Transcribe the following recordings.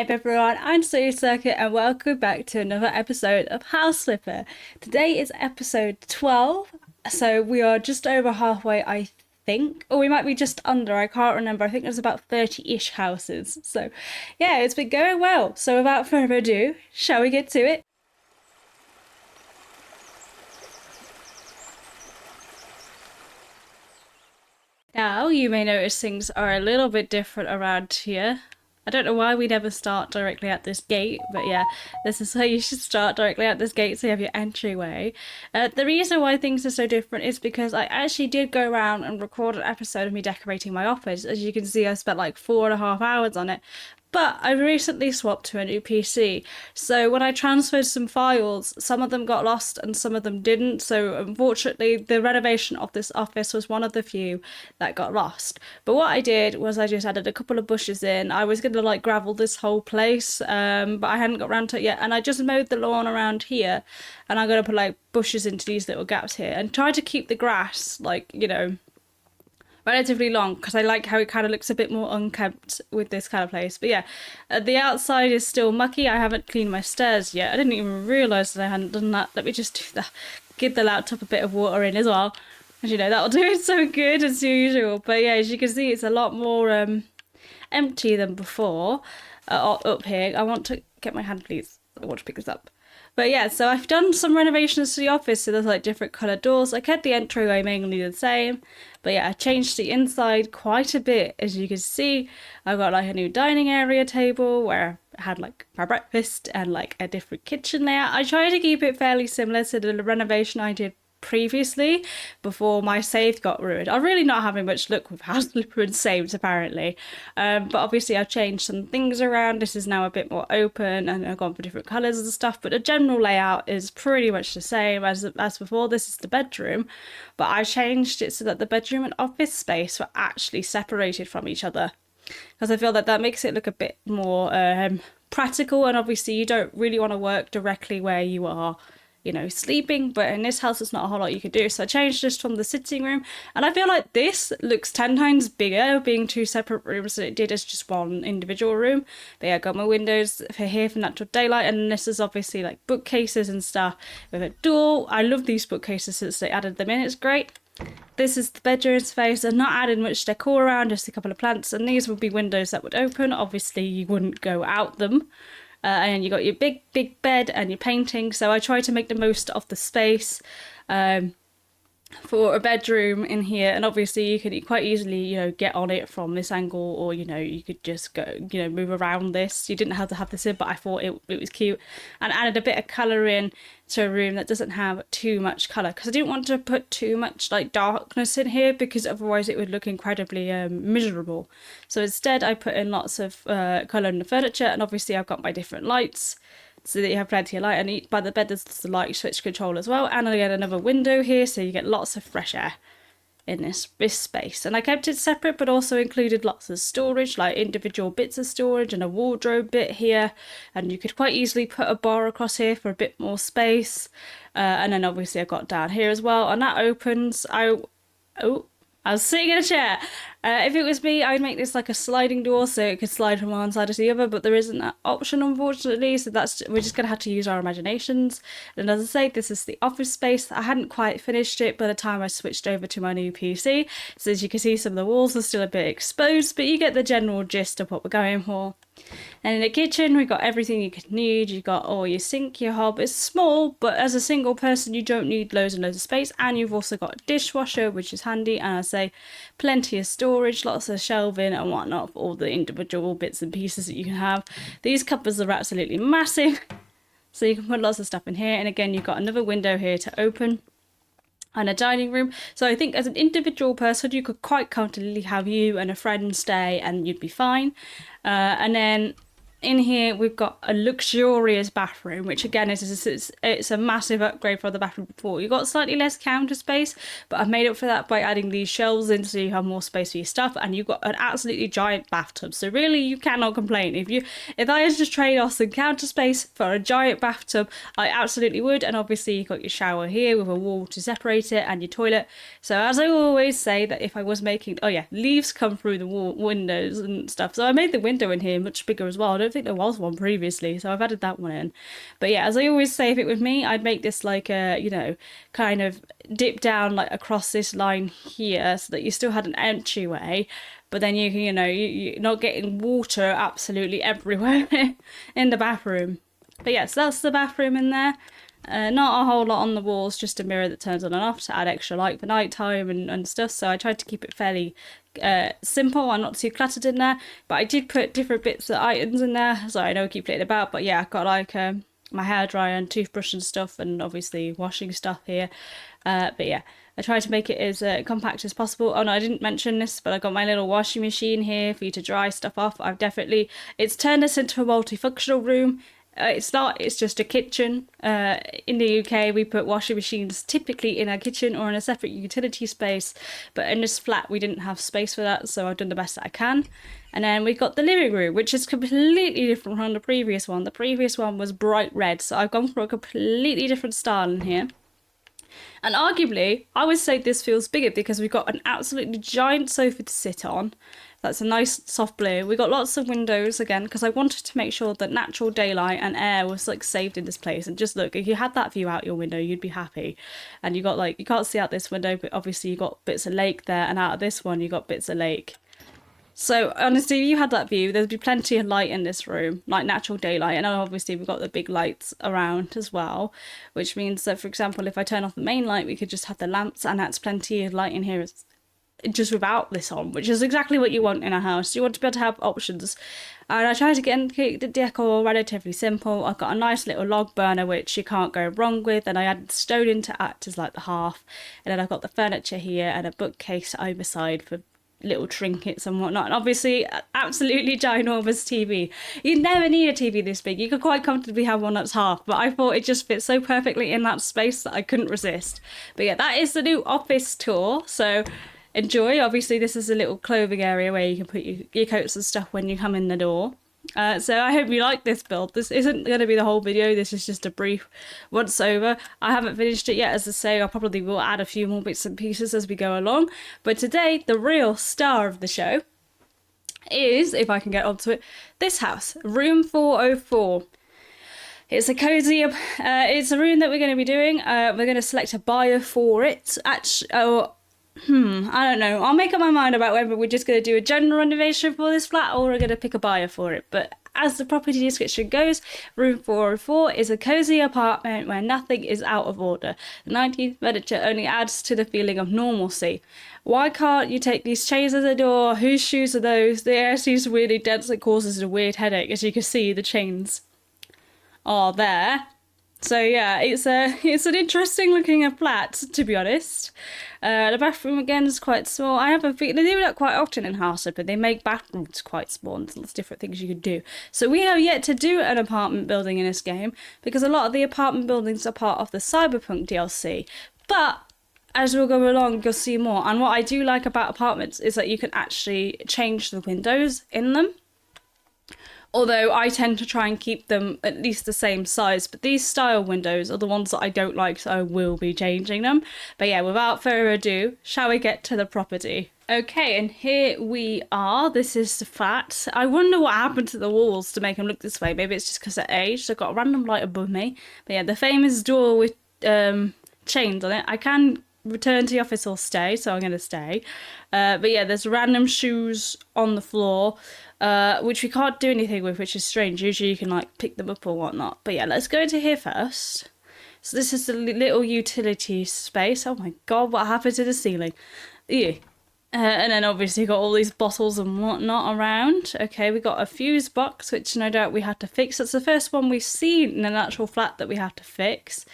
Hey everyone, I'm Sue Circuit and welcome back to another episode of House Flipper. Today is episode 12, so we are just over halfway, I think, or we might be just under, I can't remember. I think there's about 30-ish houses. So yeah, it's been going well. So without further ado, shall we get to it? Now, you may notice things are a little bit different around here. I don't know why we never start directly at this gate, but yeah, this is how you should start directly at this gate so you have your entryway. The reason why things are so different is because I actually did go around and record an episode of me decorating my office. As you can see, I spent like 4.5 hours on it. But I recently swapped to a new PC, so when I transferred some files, some of them got lost and some of them didn't. So unfortunately, the renovation of this office was one of the few that got lost. But what I did was I just added a couple of bushes in. I was going to like gravel this whole place, but I hadn't got around to it yet. And I just mowed the lawn around here, and I'm going to put like bushes into these little gaps here and try to keep the grass like, relatively long because I like how it kind of looks a bit more unkempt with this kind of place. But yeah, the outside is still mucky. I haven't cleaned my stairs yet. I didn't even realise that I hadn't done that. Let me just do that. Give the laptop a bit of water in as well. As you know, that'll do it so good as usual. But yeah, as you can see, it's a lot more empty than before up here. I want to get my hand, please. I want to pick this up. But yeah, so I've done some renovations to the office, so there's like different coloured doors. I kept the entryway mainly the same, but yeah, I changed the inside quite a bit. As you can see, I've got like a new dining area table where I had like my breakfast and like a different kitchen layout. I tried to keep it fairly similar to the renovation I did previously before my save got ruined. I'm really not having much luck with House Flipper and saves apparently, but obviously I've changed some things around. This is now a bit more open and I've gone for different colours and stuff, but the general layout is pretty much the same as before. This is the bedroom, but I changed it so that the bedroom and office space were actually separated from each other because I feel that that makes it look a bit more practical, and obviously you don't really want to work directly where you are sleeping, but in this house there's not a whole lot you could do. So I changed this from the sitting room, and I feel like this looks 10 times bigger being two separate rooms than it did as just one individual room. But yeah, I got my windows for here for natural daylight, and this is obviously like bookcases and stuff with a door. I love these bookcases since they added them in, it's great. This is the bedroom space. I've not added much decor around, just a couple of plants, and these would be windows that would open. Obviously you wouldn't go out them. And you got your big bed and your painting, so I try to make the most of the space for a bedroom in here. And obviously you could quite easily get on it from this angle, or you could just go move around this. You didn't have to have this in, but I thought it was cute, and added a bit of colour in to a room that doesn't have too much colour, because I didn't want to put too much like darkness in here, because otherwise it would look incredibly miserable. So instead I put in lots of colour in the furniture, and obviously I've got my different lights so that you have plenty of light, and by the bed there's the light switch control as well, and I get another window here so you get lots of fresh air in this space. And I kept it separate, but also included lots of storage, like individual bits of storage and a wardrobe bit here, and you could quite easily put a bar across here for a bit more space. And then obviously I've got down here as well, and that opens. I was sitting in a chair. If it was me, I'd make this like a sliding door so it could slide from one side to the other, but there isn't that option, unfortunately, so we're just going to have to use our imaginations. And as I say, this is the office space. I hadn't quite finished it by the time I switched over to my new PC, so as you can see, some of the walls are still a bit exposed, but you get the general gist of what we're going for. And in the kitchen, we've got everything you could need. You've got your sink, your hob. It's small, but as a single person, you don't need loads and loads of space. And you've also got a dishwasher, which is handy. And I say plenty of storage, lots of shelving and whatnot for all the individual bits and pieces that you can have. These cupboards are absolutely massive, so you can put lots of stuff in here. And again, you've got another window here to open, and a dining room. So I think as an individual person, you could quite comfortably have you and a friend stay and you'd be fine. And then in here we've got a luxurious bathroom, which again it's a massive upgrade from the bathroom before. You've got slightly less counter space, but I've made up for that by adding these shelves in so you have more space for your stuff, and you've got an absolutely giant bathtub, so really you cannot complain. If I had to trade off some counter space for a giant bathtub, I absolutely would. And obviously you've got your shower here with a wall to separate it, and your toilet. So as I always say, that if I was making leaves come through the windows and stuff, so I made the window in here much bigger as well. I don't don't think there was one previously, so I've added that one in. But yeah, as I always say, if it was me, I'd make this like a, you know, kind of dip down like across this line here so that you still had an entryway, but then you know, you're not getting water absolutely everywhere in the bathroom. But yes, that's the bathroom in there. Not a whole lot on the walls, just a mirror that turns on and off to add extra light for night time and stuff. So I tried to keep it fairly simple and not too cluttered in there. But I did put different bits of items in there. Sorry, I know I keep flitting about, but yeah, I've got like my hairdryer and toothbrush and stuff, and obviously washing stuff here. But yeah, I tried to make it as compact as possible. Oh no, I didn't mention this, but I got my little washing machine here for you to dry stuff off. It's turned this into a multifunctional room. It's not, it's just a kitchen. In the UK, we put washing machines typically in our kitchen or in a separate utility space, but in this flat, we didn't have space for that, so I've done the best that I can. And then we got the living room, which is completely different from the previous one. The previous one was bright red, so I've gone for a completely different style in here. And arguably, I would say this feels bigger because we've got an absolutely giant sofa to sit on. That's a nice soft blue. We got lots of windows again because I wanted to make sure that natural daylight and air was like saved in this place. And just look, if you had that view out your window, you'd be happy. And you got like, you can't see out this window, but obviously you got bits of lake there, and out of this one you got bits of lake. So honestly, if you had that view, there'd be plenty of light in this room, like natural daylight. And obviously we've got the big lights around as well, which means that, for example, if I turn off the main light, we could just have the lamps, and that's plenty of light in here just without this on, which is exactly what you want in a house. You want to be able to have options. And I tried to get the decor relatively simple. I've got a nice little log burner, which you can't go wrong with, and I added stone in to act as like the hearth. And then I've got the furniture here and a bookcase either side for little trinkets and whatnot, and obviously absolutely ginormous TV. You never need a TV this big. You could quite comfortably have one that's half, but I thought it just fits so perfectly in that space that I couldn't resist. But yeah, that is the new office tour, so enjoy. Obviously this is a little clothing area where you can put your coats and stuff when you come in the door. So I hope you like this build. This isn't going to be the whole video, this is just a brief once over. I haven't finished it yet, as I say. I probably will add a few more bits and pieces as we go along. But today, the real star of the show is, if I can get onto it, this house, room 404. It's a cozy, it's a room that we're going to be doing. We're going to select a buyer for it. I don't know. I'll make up my mind about whether we're just going to do a general renovation for this flat or we're going to pick a buyer for it. But as the property description goes, room 404 is a cozy apartment where nothing is out of order. The 19th furniture only adds to the feeling of normalcy. Why can't you take these chains at the door? Whose shoes are those? The air seems weirdly dense and causes a weird headache. As you can see, the chains are there. So yeah, it's an interesting looking flat, to be honest. The bathroom again is quite small. I have a feeling they do that quite often in house, but they make bathrooms quite small. And there's lots of different things you can do. So we have yet to do an apartment building in this game because a lot of the apartment buildings are part of the Cyberpunk DLC. But as we'll go along, you'll see more. And what I do like about apartments is that you can actually change the windows in them. Although I tend to try and keep them at least the same size. But these style windows are the ones that I don't like, so I will be changing them. But yeah, without further ado, shall we get to the property? Okay, and here we are. This is the flat. I wonder what happened to the walls to make them look this way. Maybe it's just because they're aged. I've got a random light above me. But yeah, the famous door with chains on it. I can return to the office or stay, so I'm going to stay. But yeah, there's random shoes on the floor. Which we can't do anything with, which is strange. Usually you can like pick them up or whatnot. But yeah, let's go into here first. So this is the little utility space. Oh my god, what happened to the ceiling? Yeah. And then obviously got all these bottles and whatnot around. Okay, we got a fuse box, which no doubt we had to fix. That's the first one we've seen in an actual flat that we have to fix.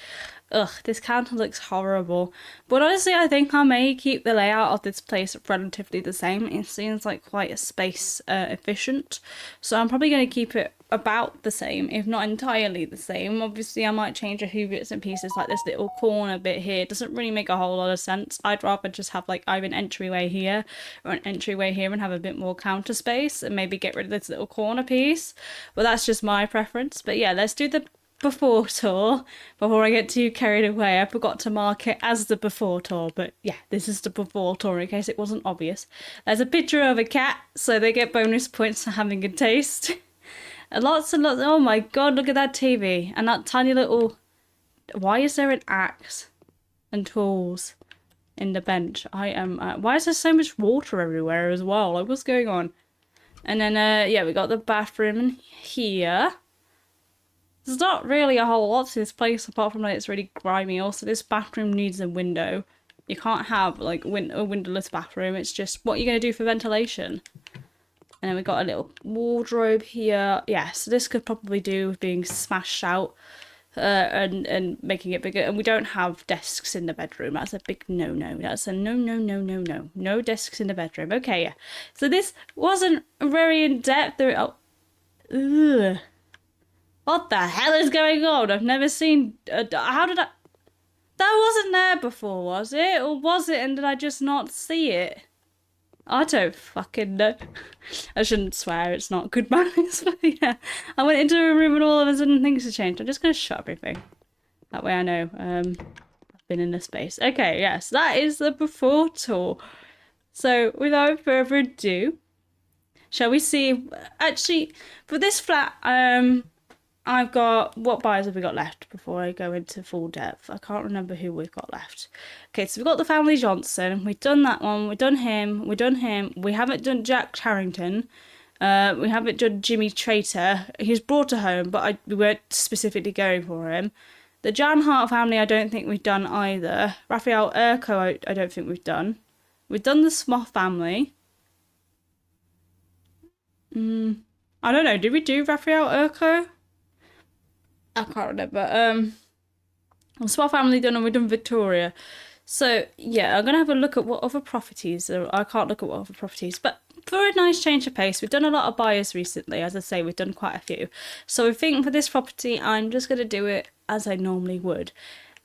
Ugh, this counter looks horrible. But honestly, I think I may keep the layout of this place relatively the same. It seems like quite a space efficient. So I'm probably going to keep it about the same, if not entirely the same. Obviously, I might change a few bits and pieces, like this little corner bit here. It doesn't really make a whole lot of sense. I'd rather just have like either an entryway here or an entryway here and have a bit more counter space and maybe get rid of this little corner piece. But that's just my preference. But yeah, let's do the before tour before I get too carried away. I forgot to mark it as the before tour, but yeah, this is the before tour in case it wasn't obvious. There's a picture of a cat, so they get bonus points for having a taste. And lots and lots. Oh my god, look at that TV and that tiny little. Why is there an axe and tools in the bench? I am. Why is there so much water everywhere as well? Like, what's going on? And then, yeah, we got the bathroom in here. There's not really a whole lot to this place apart from that it's really grimy. Also, this bathroom needs a window. You can't have like a windowless bathroom. It's just what you're gonna do for ventilation. And then we got a little wardrobe here. Yeah, so this could probably do with being smashed out and making it bigger. And we don't have desks in the bedroom. That's a big no-no. That's a no. No desks in the bedroom. Okay, yeah. So this wasn't very in-depth. Oh, ugh. What the hell is going on? I've never seen... how did I... That wasn't there before, was it? Or was it and did I just not see it? I don't fucking know. I shouldn't swear, it's not good manners, but yeah. I went into a room and all of a sudden things have changed. I'm just going to shut everything. That way I know I've been in the space. Okay, yes, that is the before tour. So, without further ado, shall we see... Actually, for this flat, I've got... What buyers have we got left before I go into full depth? I can't remember who we've got left. Okay, so we've got the family Johnson. We've done that one. We've done him. We've done him. We haven't done Jack Charrington. We haven't done Jimmy Traitor. He's brought her home, but we weren't specifically going for him. The Jan Hart family I don't think we've done either. Raphael Urco I don't think we've done. We've done the Smoth family. I don't know. Did we do Raphael Urco? I can't remember. Swap family done and we've done Victoria. So yeah, I'm gonna have a look at what other properties I can't look at what other properties, but for a nice change of pace, we've done a lot of buyers recently. As I say, we've done quite a few. So I think for this property, I'm just gonna do it as I normally would,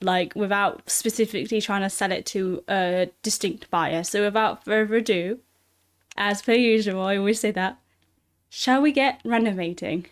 like without specifically trying to sell it to a distinct buyer. So without further ado, as per usual, I always say that. Shall we get renovating?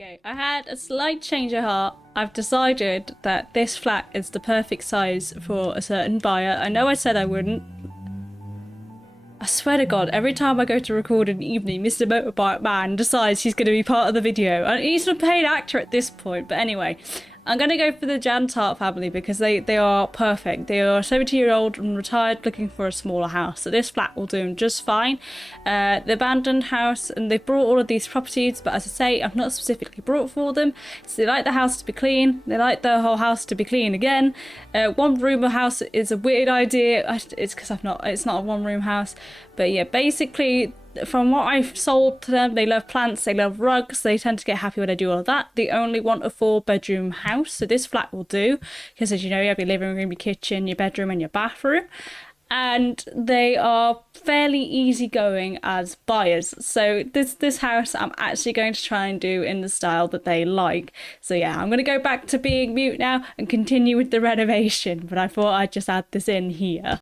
Okay, I had a slight change of heart. I've decided that this flat is the perfect size for a certain buyer. I know I said I wouldn't. I swear to God, every time I go to record an evening, Mr. Motorbike Man decides he's going to be part of the video. And he's a paid actor at this point. But anyway, I'm going to go for the Jan Tart family because they are perfect. They are 70-year-old and retired looking for a smaller house. So this flat will do them just fine. The abandoned house, and they've brought all of these properties, but as I say, I've not specifically brought for them. So they like the house to be clean. They like the whole house to be clean again. One room house is a weird idea. It's because it's not a one room house. But yeah, basically, from what I've sold to them, they love plants, they love rugs, they tend to get happy when I do all of that. They only want a 4-bedroom house, so this flat will do, because as you know, you have your living room, your kitchen, your bedroom and your bathroom. And they are fairly easygoing as buyers. So this house I'm actually going to try and do in the style that they like. So yeah, I'm going to go back to being mute now and continue with the renovation, but I thought I'd just add this in here.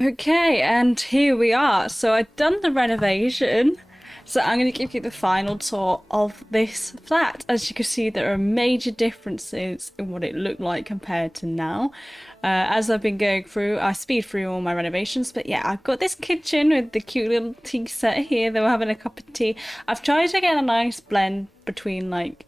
Okay, and here we are. So I've done the renovation. So I'm going to give you the final tour of this flat. As you can see, there are major differences in what it looked like compared to now. As I've been going through, I speed through all my renovations. But yeah, I've got this kitchen with the cute little tea set here. They were having a cup of tea. I've tried to get a nice blend between like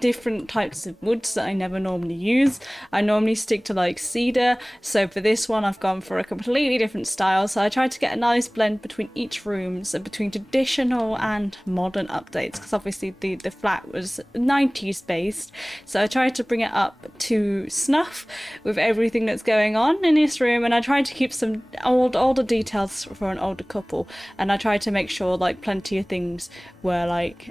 different types of woods that I never normally use. I normally stick to like cedar, so for this one I've gone for a completely different style. So I tried to get a nice blend between each room, so between traditional and modern updates, because obviously the flat was 90s based, so I tried to bring it up to snuff with everything that's going on in this room, and I tried to keep some older details for an older couple, and I tried to make sure like plenty of things were like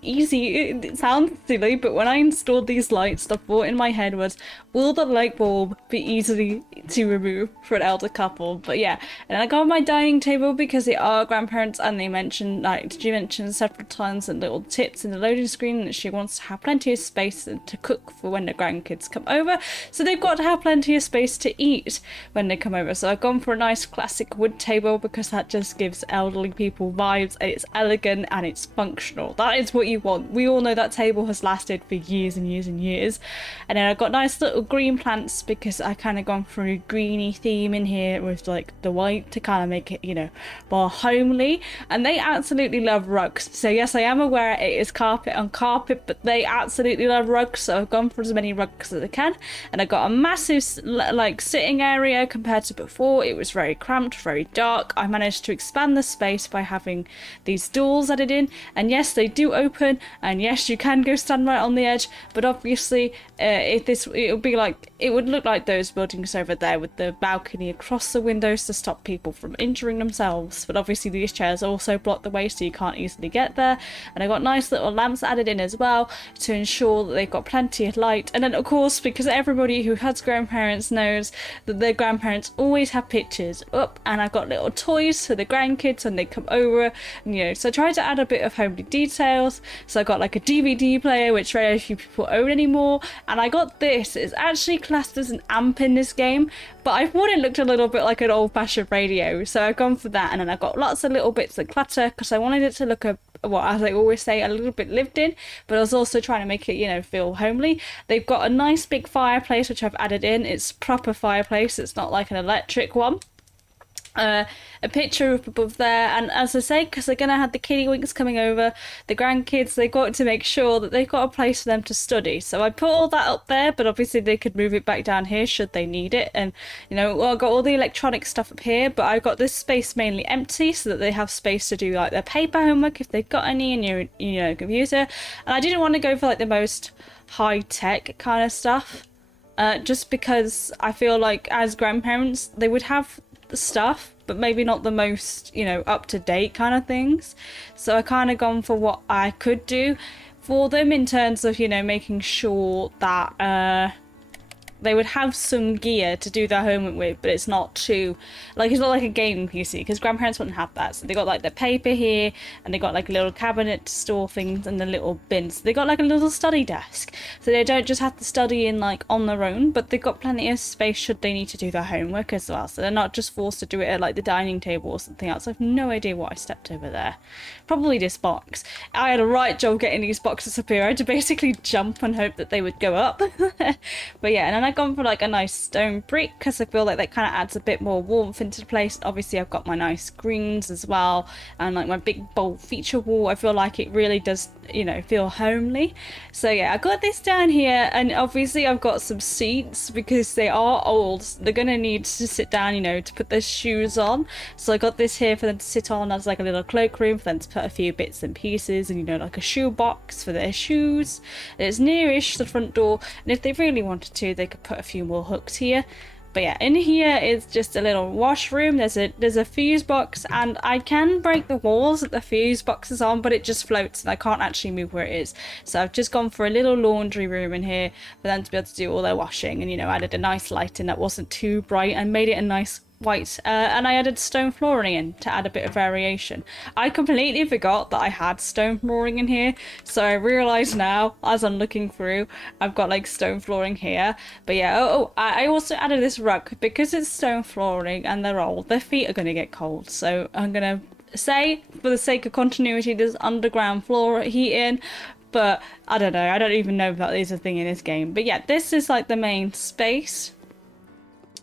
easy. It sounds silly, but when I installed these lights, the thought in my head was, will the light bulb be easily to remove for an elder couple? But yeah, and I got my dining table because they are grandparents, and they mentioned, like, did you mention several times and little tips in the loading screen that she wants to have plenty of space to cook for when the grandkids come over, so they've got to have plenty of space to eat when they come over. So I've gone for a nice classic wood table because that just gives elderly people vibes, and it's elegant and it's functional. That is what you want. We all know that table has lasted for years and years and years. And then I've got nice little green plants because I kind of gone for a greeny theme in here with like the white to kind of make it, you know, more homely. And they absolutely love rugs. So yes, I am aware it is carpet on carpet, but they absolutely love rugs. So I've gone for as many rugs as I can. And I got a massive like sitting area compared to before. It was very cramped, very dark. I managed to expand the space by having these doors added in. And yes, they do open. And yes, you can go stand right on the edge. But obviously, it would look like those buildings over there with the balcony across the windows to stop people from injuring themselves. But obviously these chairs also block the way, so you can't easily get there. And I got nice little lamps added in as well to ensure that they've got plenty of light. And then of course, because everybody who has grandparents knows that their grandparents always have pictures up, and I've got little toys for the grandkids when they come over, and, you know, so I tried to add a bit of homely details. So I got like a DVD player, which very few people own anymore, and I got this. It's actually classed as an amp in this game, but I thought it looked a little bit like an old-fashioned radio, so I've gone for that. And then I've got lots of little bits of clutter because I wanted it to look well, as I always say, a little bit lived in, but I was also trying to make it, you know, feel homely. They've got a nice big fireplace which I've added in. It's proper fireplace, it's not like an electric one. A picture up above there, and as I say, because they're gonna have the kiddywinks coming over, the grandkids, they've got to make sure that they've got a place for them to study. So I put all that up there, but obviously they could move it back down here should they need it. And you know, well, I've got all the electronic stuff up here, but I've got this space mainly empty so that they have space to do like their paper homework if they've got any, and your, you know, computer. And I didn't want to go for like the most high-tech kind of stuff, just because I feel like as grandparents they would have the stuff, but maybe not the most, you know, up-to-date kind of things. So I kind of gone for what I could do for them in terms of, you know, making sure that they would have some gear to do their homework with, but it's not too, like, it's not like a gaming PC, because grandparents wouldn't have that. So they got like the paper here, and they got like a little cabinet to store things, and the little bins. So they got like a little study desk, so they don't just have to study in like on their own, but they've got plenty of space should they need to do their homework as well. So they're not just forced to do it at like the dining table or something else. I have no idea what I stepped over there. Probably this box. I had a right job getting these boxes up here. I had to basically jump and hope that they would go up. But yeah, and then I've gone for like a nice stone brick because I feel like that kind of adds a bit more warmth into the place. Obviously I've got my nice greens as well, and like my big bold feature wall. I feel like it really does, you know, feel homely. So yeah, I got this down here, and obviously I've got some seats because they are old. They're gonna need to sit down, you know, to put their shoes on. So I got this here for them to sit on as like a little cloakroom for them to put a few bits and pieces, and, you know, like a shoe box for their shoes. And it's nearish the front door, and if they really wanted to, they could put a few more hooks here. But yeah, in here is just a little washroom. There's a fuse box, and I can break the walls that the fuse box is on, but it just floats and I can't actually move where it is. So I've just gone for a little laundry room in here for them to be able to do all their washing, and, you know, added a nice lighting that wasn't too bright and made it a nice white, and I added stone flooring in to add a bit of variation. I completely forgot that I had stone flooring in here, so I realise now as I'm looking through I've got like stone flooring here. But yeah, I also added this rug because it's stone flooring and they're old, their feet are going to get cold, so I'm gonna say for the sake of continuity there's underground floor heating. But I don't know, I don't even know if that is a thing in this game. But yeah, this is like the main space.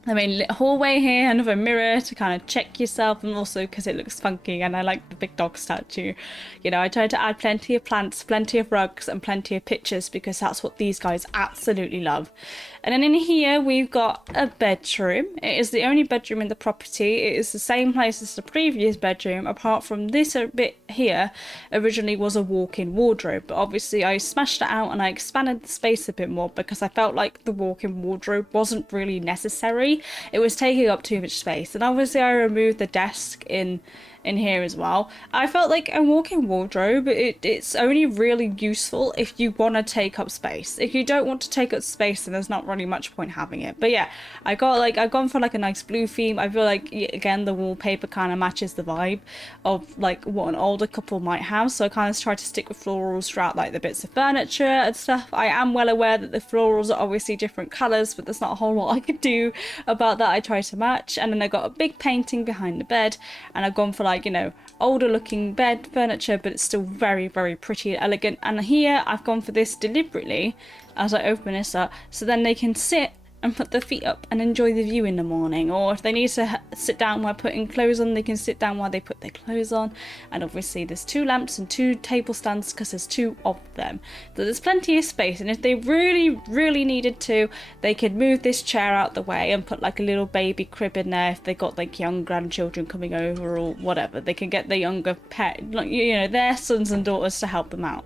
I mean, hallway here, another mirror to kind of check yourself, and also because it looks funky and I like the big dog statue. You know, I tried to add plenty of plants, plenty of rugs, and plenty of pictures because that's what these guys absolutely love. And then in here, we've got a bedroom. It is the only bedroom in the property. It is the same place as the previous bedroom, apart from this bit here originally was a walk-in wardrobe. But obviously, I smashed it out and I expanded the space a bit more because I felt like the walk-in wardrobe wasn't really necessary. It was taking up too much space, and obviously I removed the desk in here as well. I felt like a walk-in wardrobe, it's only really useful if you want to take up space. If you don't want to take up space, then there's not really much point having it. But yeah, I've gone for like a nice blue theme. I feel like, again, the wallpaper kind of matches the vibe of like what an older couple might have, so I kind of tried to stick with florals throughout like the bits of furniture and stuff. I am well aware that the florals are obviously different colours, but there's not a whole lot I could do about that. I tried to match. And then I got a big painting behind the bed, and I've gone for like, you know, older looking bed furniture, but it's still very, very pretty and elegant. And here I've gone for this deliberately as I open this up, so then they can sit and put their feet up and enjoy the view in the morning, or if they need to sit down while putting clothes on, they can sit down while they put their clothes on. And obviously there's 2 lamps and 2 table stands because there's 2 of them, so there's plenty of space. And if they really needed to, they could move this chair out the way and put like a little baby crib in there if they got like young grandchildren coming over or whatever. They can get the younger pet, like, you know, their sons and daughters to help them out.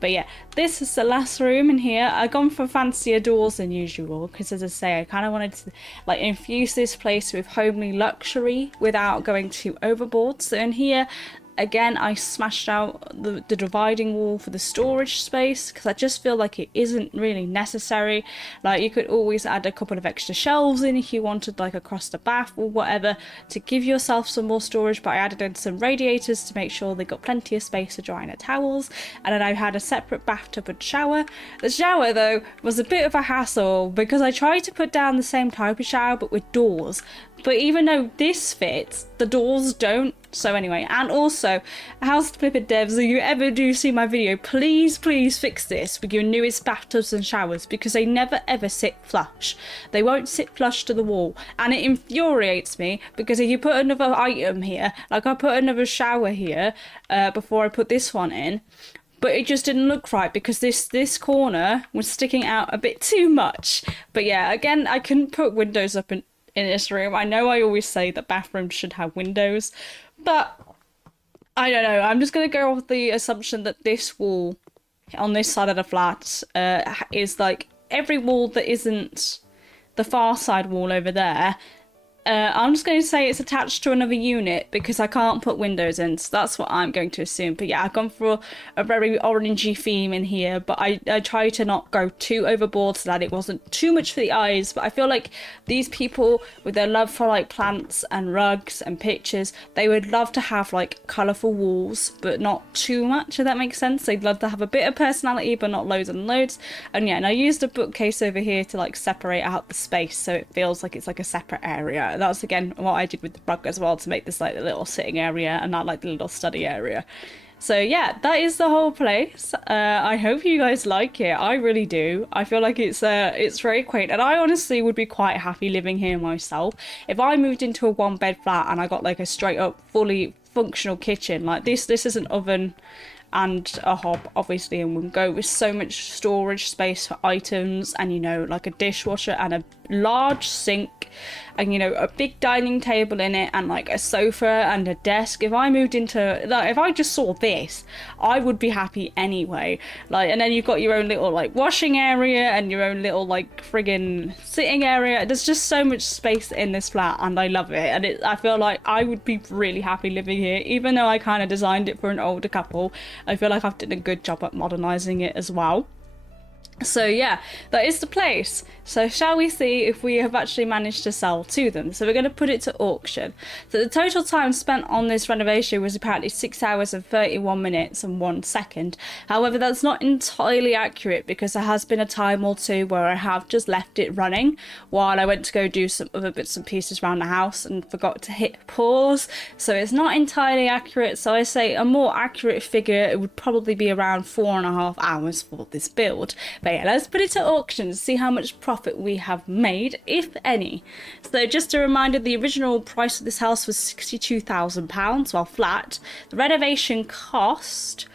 But yeah, this is the last room in here. I've gone for fancier doors than usual because, as I say, I kind of wanted to like infuse this place with homely luxury without going too overboard. So in here, again, I smashed out the dividing wall for the storage space because I just feel like it isn't really necessary. Like, you could always add a couple of extra shelves in if you wanted, like across the bath or whatever, to give yourself some more storage. But I added in some radiators to make sure they got plenty of space to dry their towels. And then I had a separate bathtub and shower. The shower, though, was a bit of a hassle because I tried to put down the same type of shower but with doors. But even though this fits, the doors don't. So anyway, and also, house flipper devs, if you ever do see my video, please fix this with your newest bathtubs and showers, because they never ever sit flush. They won't sit flush to the wall, and it infuriates me because if you put another item here, like I put another shower here before I put this one in, but it just didn't look right because this corner was sticking out a bit too much. But yeah, again, I couldn't put windows up in this room. I know I always say that bathrooms should have windows, but I don't know. I'm just going to go with the assumption that this wall on this side of the flat is like every wall that isn't the far side wall over there. I'm just going to say it's attached to another unit because I can't put windows in, so that's what I'm going to assume. But yeah, I've gone for a very orangey theme in here, but I try to not go too overboard so that it wasn't too much for the eyes. But I feel like these people, with their love for like plants and rugs and pictures, they would love to have like colourful walls, but not too much, if that makes sense. They'd love to have a bit of personality, but not loads and loads. And yeah, and I used a bookcase over here to like separate out the space so it feels like it's like a separate area. That's again what I did with the rug as well, to make this like a little sitting area and not like the little study area. So yeah, that is the whole place. I hope you guys like it. I really do. I feel like it's very quaint, and I honestly would be quite happy living here myself. If I moved into a 1-bed flat and I got like a straight up fully functional kitchen like this is an oven and a hob obviously in one go, with so much storage space for items, and you know, like a dishwasher and a large sink, and you know, a big dining table in it, and like a sofa and a desk. If I moved into, like, if I just saw this, I would be happy anyway. Like, and then you've got your own little like washing area and your own little like friggin' sitting area. There's just so much space in this flat, and I love it. And I feel like I would be really happy living here, even though I kind of designed it for an older couple. I feel like I've done a good job at modernising it as well. So yeah, that is the place. So shall we see if we have actually managed to sell to them? So we're going to put it to auction. So the total time spent on this renovation was apparently 6 hours and 31 minutes and 1 second. However, that's not entirely accurate because there has been a time or two where I have just left it running while I went to go do some other bits and pieces around the house and forgot to hit pause. So it's not entirely accurate. So I say a more accurate figure, it would probably be around 4.5 hours for this build. But yeah, let's put it to auction to see how much profit we have made, if any. So just a reminder, the original price of this house was £62,000, well flat. The renovation cost,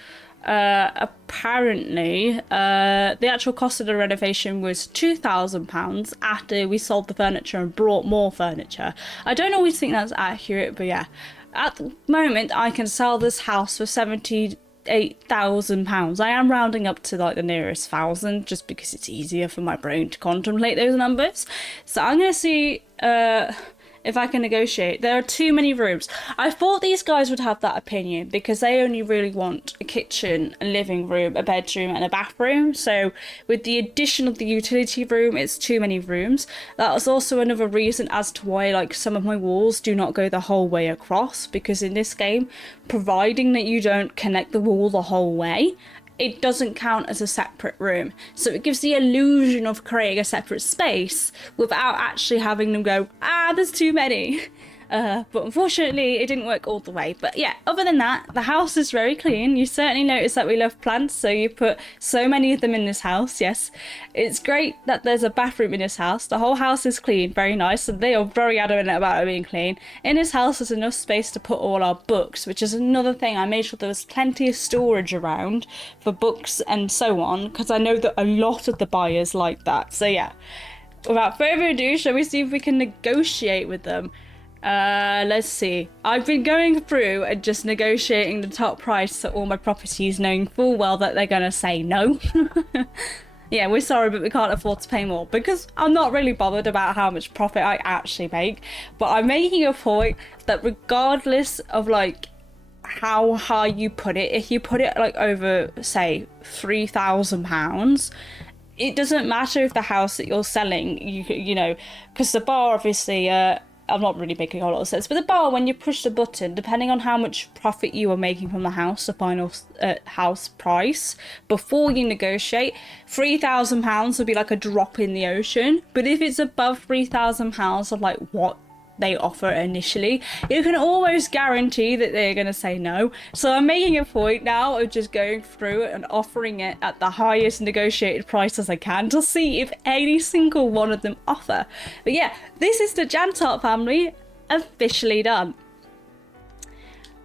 apparently, the actual cost of the renovation was £2,000 after we sold the furniture and brought more furniture. I don't always think that's accurate, but yeah. At the moment, I can sell this house for £78,000. I am rounding up to like the nearest thousand just because it's easier for my brain to contemplate those numbers. So I'm gonna see if I can negotiate. There are too many rooms. I thought these guys would have that opinion because they only really want a kitchen, a living room, a bedroom and a bathroom. So with the addition of the utility room, it's too many rooms. That was also another reason as to why like some of my walls do not go the whole way across, because in this game, providing that you don't connect the wall the whole way, it doesn't count as a separate room. So it gives the illusion of creating a separate space without actually having them go, there's too many. But unfortunately, it didn't work all the way. But yeah, other than that, the house is very clean. You certainly notice that we love plants, so you put so many of them in this house, yes. It's great that there's a bathroom in this house. The whole house is clean, very nice, and they are very adamant about it being clean. In this house, there's enough space to put all our books, which is another thing. I made sure there was plenty of storage around for books and so on, because I know that a lot of the buyers like that. So yeah, without further ado, shall we see if we can negotiate with them? Let's see. I've been going through and just negotiating the top price for all my properties, knowing full well that they're gonna say no. Yeah, we're sorry, but we can't afford to pay more, because I'm not really bothered about how much profit I actually make, but I'm making a point that regardless of like how high you put it, if you put it like over say £3,000, it doesn't matter if the house that you're selling, you know, because the bar obviously I'm not really making a whole lot of sense, but the bar, when you push the button, depending on how much profit you are making from the house, the final house price, before you negotiate, £3,000 would be like a drop in the ocean. But if it's above £3,000 of like what they offer initially, you can almost guarantee that they're going to say no. So I'm making a point now of just going through it and offering it at the highest negotiated price as I can to see if any single one of them offer. But yeah, this is the Jantart family officially done.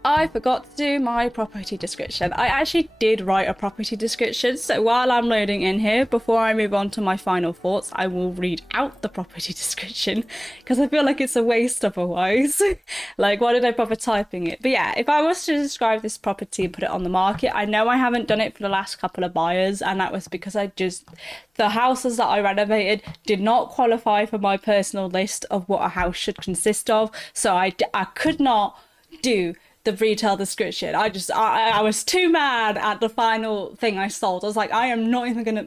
I forgot to do my property description. I actually did write a property description, so while I'm loading in here, before I move on to my final thoughts, I will read out the property description, because I feel like it's a waste otherwise. Like, why did I bother typing it? But yeah, if I was to describe this property and put it on the market, I know I haven't done it for the last couple of buyers, and that was because the houses that I renovated did not qualify for my personal list of what a house should consist of, so I could not do the retail description. I was too mad at the final thing I sold. I was like, I am not even gonna,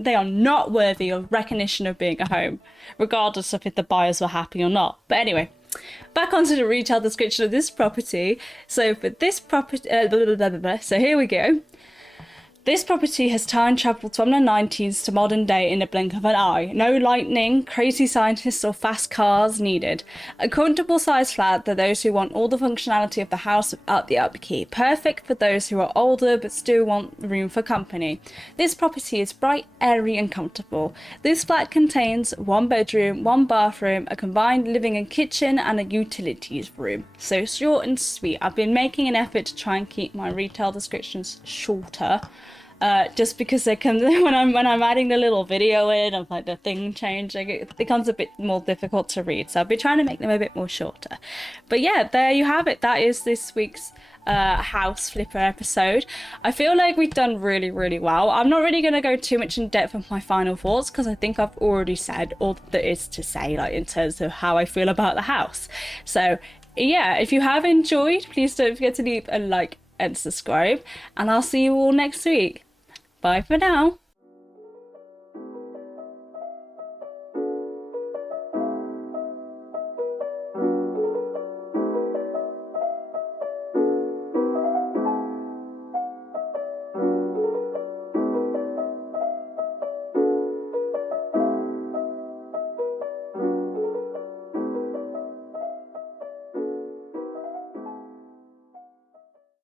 they are not worthy of recognition of being a home, regardless of if the buyers were happy or not. But anyway, back onto the retail description of this property. So for this property, so here we go. This property has time travelled from the 90s to modern day in the blink of an eye. No lightning, crazy scientists or fast cars needed. A comfortable sized flat for those who want all the functionality of the house without the upkeep. Perfect for those who are older but still want room for company. This property is bright, airy and comfortable. This flat contains 1 bedroom, 1 bathroom, a combined living and kitchen and a utilities room. So short and sweet. I've been making an effort to try and keep my retail descriptions shorter. Just because they come when I'm adding the little video in of like the thing changing, it becomes a bit more difficult to read. So I'll be trying to make them a bit more shorter. But yeah, there you have it. That is this week's house flipper episode. I feel like we've done really, really well. I'm not really going to go too much in depth with my final thoughts because I think I've already said all there is to say, like in terms of how I feel about the house. So yeah, if you have enjoyed, please don't forget to leave a like and subscribe, and I'll see you all next week. Bye for now.